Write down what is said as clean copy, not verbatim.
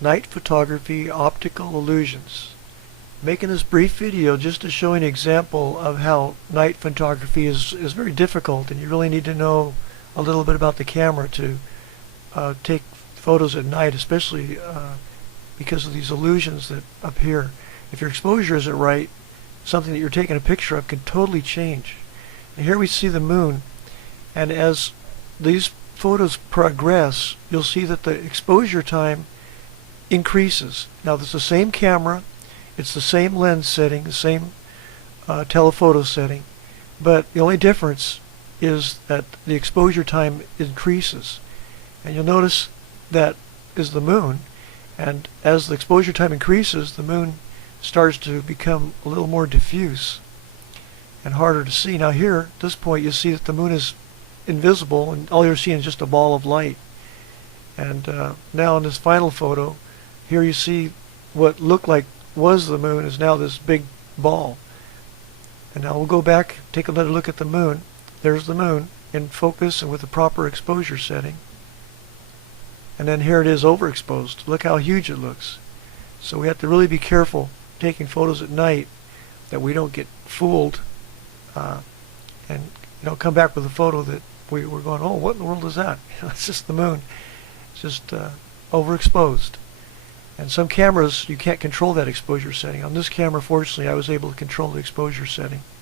Night Photography Optical Illusions. Making this brief video just to show an example of how night photography is very difficult, and you really need to know a little bit about the camera to take photos at night, especially because of these illusions that appear. If your exposure isn't right, something that you're taking a picture of can totally change. And here we see the moon, and as these photos progress, you'll see that the exposure time increases. Now, it's the same camera, it's the same lens setting, the same telephoto setting, but the only difference is that the exposure time increases. And you'll notice that is the moon, and as the exposure time increases, the moon starts to become a little more diffuse and harder to see. Now here, at this point, you see that the moon is invisible, and all you're seeing is just a ball of light. And now in this final photo, here you see what looked like was the moon is now this big ball. And now we'll go back, take another look at the moon. There's the moon in focus and with the proper exposure setting. And then here it is overexposed. Look how huge it looks. So we have to really be careful taking photos at night that we don't get fooled and come back with a photo that we're going, oh, what in the world is that? It's just the moon. It's just overexposed. And some cameras, you can't control that exposure setting. On this camera, fortunately, I was able to control the exposure setting.